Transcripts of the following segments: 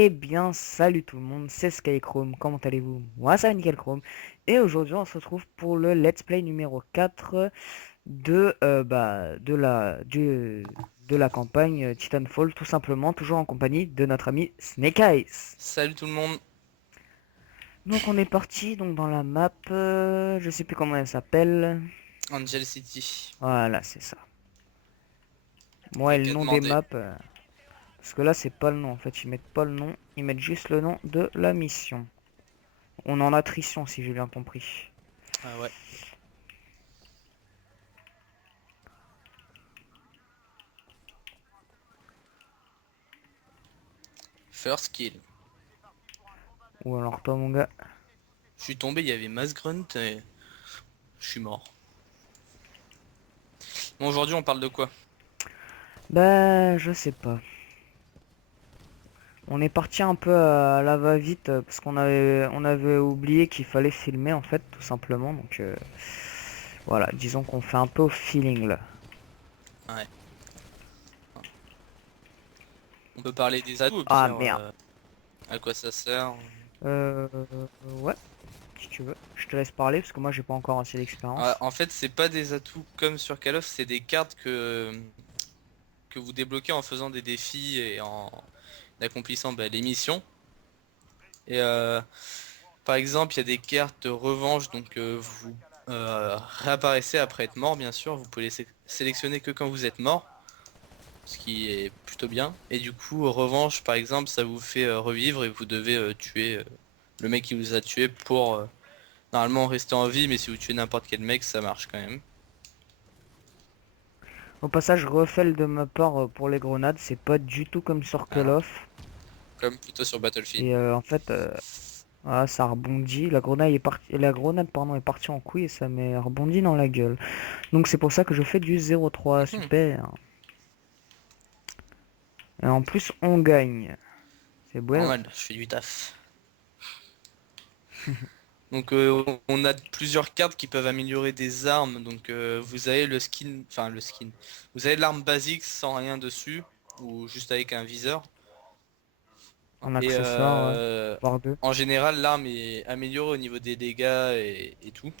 Eh bien, salut tout le monde, c'est Skychrome, comment allez-vous? Moi, ça va nickel Chrome. Et aujourd'hui, on se retrouve pour le Let's Play numéro 4 de la campagne Titanfall, tout simplement, toujours en compagnie de notre ami Snake Eyes. Salut tout le monde. Donc, on est parti donc dans la map, je sais plus comment elle s'appelle. Angel City. Voilà, c'est ça. Moi, Et et le que nom des demander? maps, parce que là, c'est pas le nom en fait, ils mettent pas le nom, ils mettent juste le nom de la mission. On est en attrition, si j'ai bien compris. Ah ouais. First kill. Ou alors toi mon gars. Je suis tombé, il y avait Mass Grunt et je suis mort. Bon, aujourd'hui on parle de quoi? Bah je sais pas. On est parti un peu à la va-vite parce qu'on avait oublié qu'il fallait filmer en fait tout simplement. Donc voilà, disons qu'on fait un peu au feeling là. Ouais. On peut parler des atouts au Ah pire. merde. À quoi ça sert? Euh, ouais, si tu veux. Je te laisse parler parce que moi j'ai pas encore assez Ouais, d'expérience. en fait, c'est pas des atouts comme sur Call of, c'est des cartes que vous débloquez en faisant des défis et en accomplissant les missions. Et par exemple, il y a des cartes de revanche, donc vous réapparaissez après être mort, bien sûr. Vous pouvez les sélectionner que quand vous êtes mort, ce qui est plutôt bien. Et du coup, revanche, par exemple, ça vous fait revivre et vous devez tuer le mec qui vous a tué pour normalement rester en vie, mais si vous tuez n'importe quel mec, ça marche quand même. Au passage, je refais le de ma part pour les grenades. C'est pas du tout comme sur Ah Call non, of. comme plutôt sur Battlefield. Et en fait, ah, ça rebondit. La grenade pardon, est partie en couille et ça m'est rebondi dans la gueule. Donc c'est pour ça que je fais du 0-3. Mhm. Super. Et en plus, on gagne. C'est bueno. Normal, je fais du taf. Donc on a plusieurs cartes qui peuvent améliorer des armes. Donc vous avez le skin, enfin le skin. Vous avez l'arme basique sans rien dessus ou juste avec un viseur. En Et accessoire, ouais. Voire deux. en général l'arme est améliorée au niveau des dégâts et tout.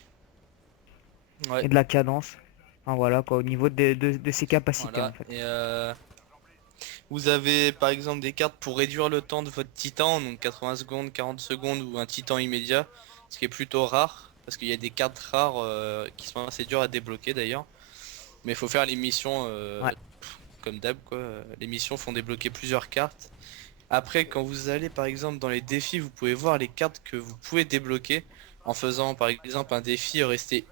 Ouais, Et de la cadence. Enfin, voilà quoi, au niveau de ses capacités en voilà. fait. Et vous avez par exemple des cartes pour réduire le temps de votre titan, donc 80 secondes, 40 secondes ou un titan immédiat, ce qui est plutôt rare. Parce qu'il y a des cartes rares qui sont assez dures à débloquer d'ailleurs. Mais il faut faire les missions Ouais. comme d'hab quoi. Les missions font débloquer plusieurs cartes. Après quand vous allez par exemple dans les défis, vous pouvez voir les cartes que vous pouvez débloquer en faisant par exemple un défi rester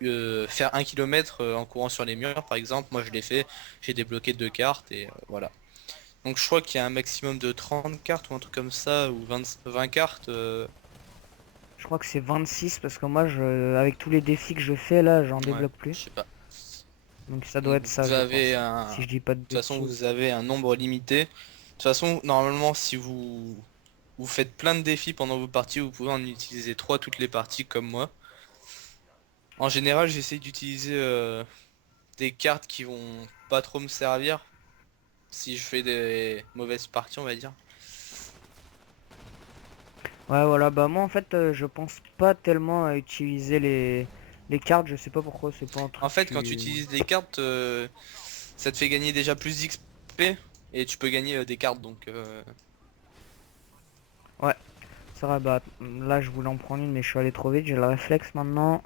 faire 1 km en courant sur les murs par exemple. Moi je l'ai fait, j'ai débloqué 2 cartes et voilà. Donc je crois qu'il y a un maximum de 30 cartes ou un truc comme ça ou 20 cartes. Je crois que c'est 26 parce que moi, avec tous les défis que je fais là, j'en Ouais, développe plus. je sais pas. Donc ça doit Donc être ça, vous je avez pense. un... Si je De dis pas de toute façon bêtises. vous avez un nombre limité. De toute façon normalement si vous faites plein de défis pendant vos parties, vous pouvez en utiliser 3 toutes les parties comme moi. En général, j'essaie d'utiliser des cartes qui vont pas trop me servir si je fais des mauvaises parties, on va dire. Ouais, voilà, bah moi en fait, je pense pas tellement à utiliser les cartes, je sais pas pourquoi, c'est pas un En truc fait, quand tu qui... utilises des cartes, ça te fait gagner déjà plus d'XP et tu peux gagner des cartes donc Ouais, c'est vrai, bah là je voulais en prendre une, mais je suis allé trop vite, j'ai le réflexe maintenant.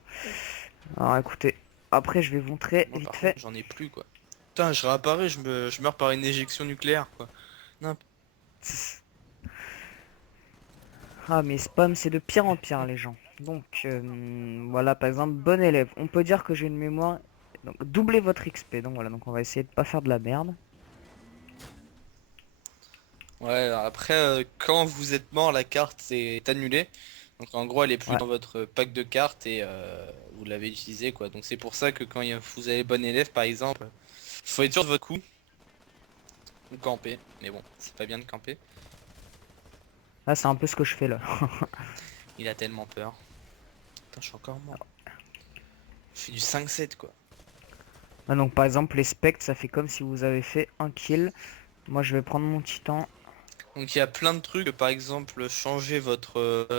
Alors écoutez, après je vais vous montrer moi vite par fait. contre j'en ai plus quoi. Putain, je réapparais, je meurs par une éjection nucléaire quoi. Non. Ah, mais spam, c'est de pire en pire, les gens. Donc, voilà, par exemple, bon élève. On peut dire que j'ai une mémoire. Donc, doublez votre XP. Donc, voilà, donc on va essayer de pas faire de la merde. Ouais, après quand vous êtes mort, la carte est annulée. Donc en gros, elle est plus Ouais. dans votre pack de cartes et vous l'avez utilisé quoi. Donc c'est pour ça que quand vous avez bon élève par exemple, faut être sûr de votre coup ou camper. Mais bon, c'est pas bien de camper. Là, c'est un peu ce que je fais là. Il a tellement peur. Putain, je suis encore mort. Je fais du 5-7 quoi. Ah, donc, par exemple, les spectres, ça fait comme si vous avez fait un kill. Moi, je vais prendre mon titan. Donc il y a plein de trucs, par exemple changer votre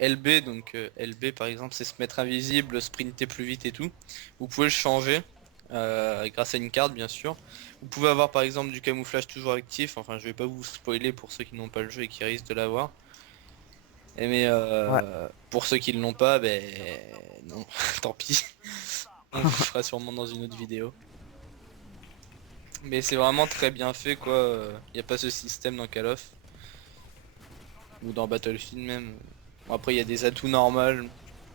LB, donc LB par exemple c'est se mettre invisible, sprinter plus vite et tout. Vous pouvez le changer grâce à une carte bien sûr. Vous pouvez avoir par exemple du camouflage toujours actif, enfin je vais pas vous spoiler pour ceux qui n'ont pas le jeu et qui risquent de l'avoir. Mais Ouais. pour ceux qui ne l'ont pas, ben non, tant pis. On vous fera sûrement dans une autre vidéo. Mais c'est vraiment très bien fait quoi, il n'y a pas ce système dans Call of. Ou dans Battlefield même. Bon, après il y a des atouts normaux.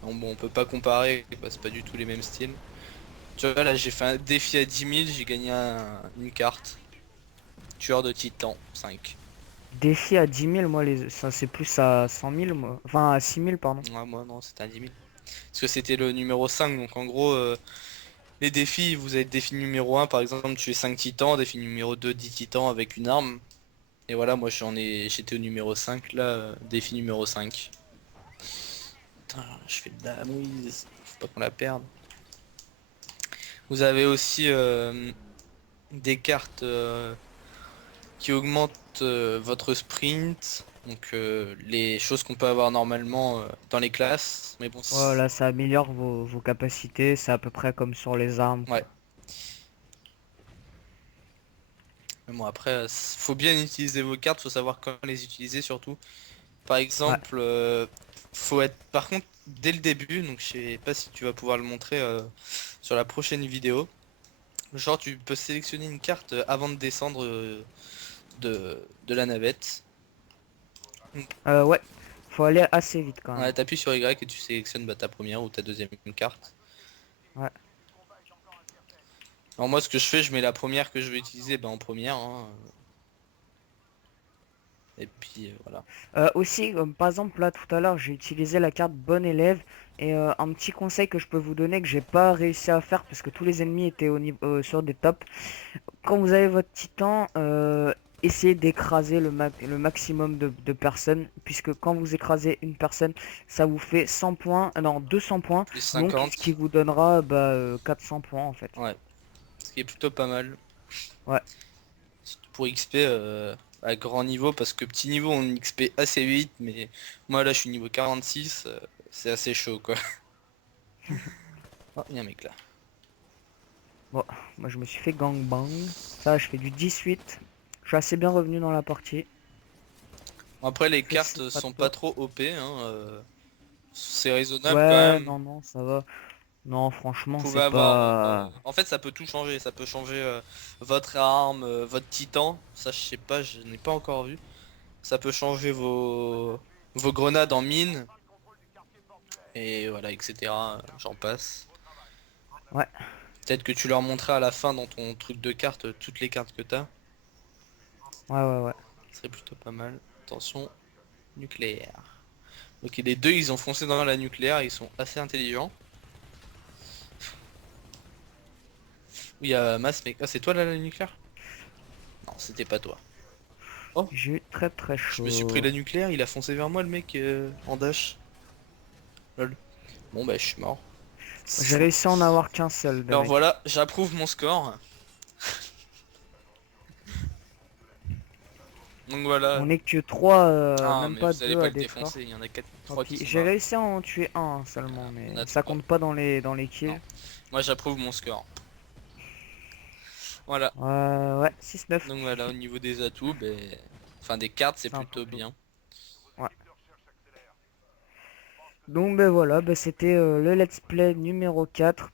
Bon, on peut pas comparer, bah, c'est pas du tout les mêmes styles. Tu vois là j'ai fait un défi à 10 000, j'ai gagné une carte. Tueur de titan 5. Défi à 10 000, moi, ça c'est plus à 100 000, moi. Enfin, à 6 000, pardon. Ouais, moi non, c'était à 10 000. Parce que c'était le numéro 5, donc en gros les défis, vous avez défi numéro 1 par exemple tuer 5 titans, défi numéro 2 10 titans avec une arme. Et voilà, moi j'étais au numéro 5 là, défi numéro 5. Putain, je fais de la mouise, faut pas qu'on la perde. Vous avez aussi des cartes qui augmentent votre sprint, donc les choses qu'on peut avoir normalement dans les classes. Mais bon, Voilà, ça améliore vos capacités, c'est à peu près comme sur les armes, ouais. quoi. Mais bon après, faut bien utiliser vos cartes, faut savoir quand les utiliser surtout. Par Ouais. exemple, faut être par contre dès le début, donc je sais pas si tu vas pouvoir le montrer sur la prochaine vidéo. Genre tu peux sélectionner une carte avant de descendre de la navette. Donc, Ouais. Faut aller assez vite quand ouais, même. t'appuies sur Y et tu sélectionnes ta première ou ta deuxième carte. Ouais. Alors moi ce que je fais, je mets la première que je vais utiliser en première, hein. Et puis voilà. Aussi, par exemple, là tout à l'heure, j'ai utilisé la carte bon élève. Et un petit conseil que je peux vous donner que j'ai pas réussi à faire parce que tous les ennemis étaient au niveau, sur des tops. Quand vous avez votre titan, essayez d'écraser le maximum de personnes. Puisque quand vous écrasez une personne, ça vous fait 100 points, non 200 points. Plus Donc ce qui 50. vous donnera 400 points en fait. Ouais. Ce qui est plutôt pas mal. Ouais, Surtout pour XP à grand niveau, parce que petit niveau on XP assez vite, mais moi là je suis niveau 46, c'est assez chaud quoi. Oh, il y a un mec là. bon, moi je me suis fait gangbang. Ça, je fais du 18. Je suis assez bien revenu dans la partie. Bon, après les Je sais cartes pas sont pas toi. trop OP, hein, c'est raisonnable quand Ouais, même. non, non, ça va. Non, Vous franchement, pouvez c'est avoir... pas... en fait ça peut tout changer, ça peut changer votre arme, votre titan, ça je sais pas, je n'ai pas encore vu. Ça peut changer vos grenades en mine, et voilà, etc. J'en passe. Ouais, Peut-être que tu leur montreras à la fin dans ton truc de cartes, toutes les cartes que t'as. ouais, ouais, ouais. Ce serait plutôt pas mal. Attention, nucléaire. Ok, les deux ils ont foncé dans la nucléaire, ils sont assez intelligents. Oui, il y a Mass, mais... Ah, c'est toi là la nucléaire? Non, c'était pas toi. Oh, J'ai eu très très je me suis pris chaud. la nucléaire, il a foncé vers moi le mec en dash. Lol. Bon bah je suis mort. J'ai réussi à en avoir qu'un seul de Alors mec. voilà, j'approuve mon score. Donc voilà. On est que 3, Ah même mais pas vous allez 2 pas à le détruire. défoncer, il y en a 4, Tant 3 qui pis. sont J'ai là. réussi à en tuer un seulement, Il y en mais a ça 3. compte pas dans les Non. kills. Moi j'approuve mon score. Voilà. Ouais, 6-9. Donc voilà, au niveau des atouts, ben... enfin des cartes c'est C'est un peu plutôt chaud. bien. Ouais. Donc ben voilà, c'était le let's play numéro 4.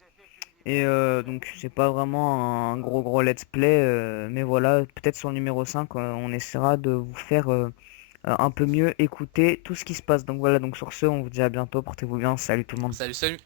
Et donc c'est pas vraiment un gros let's play, mais voilà, peut-être sur le numéro 5, on essaiera de vous faire un peu mieux écouter tout ce qui se passe. Donc voilà, donc sur ce, on vous dit à bientôt, portez-vous bien, salut tout le monde. Salut salut.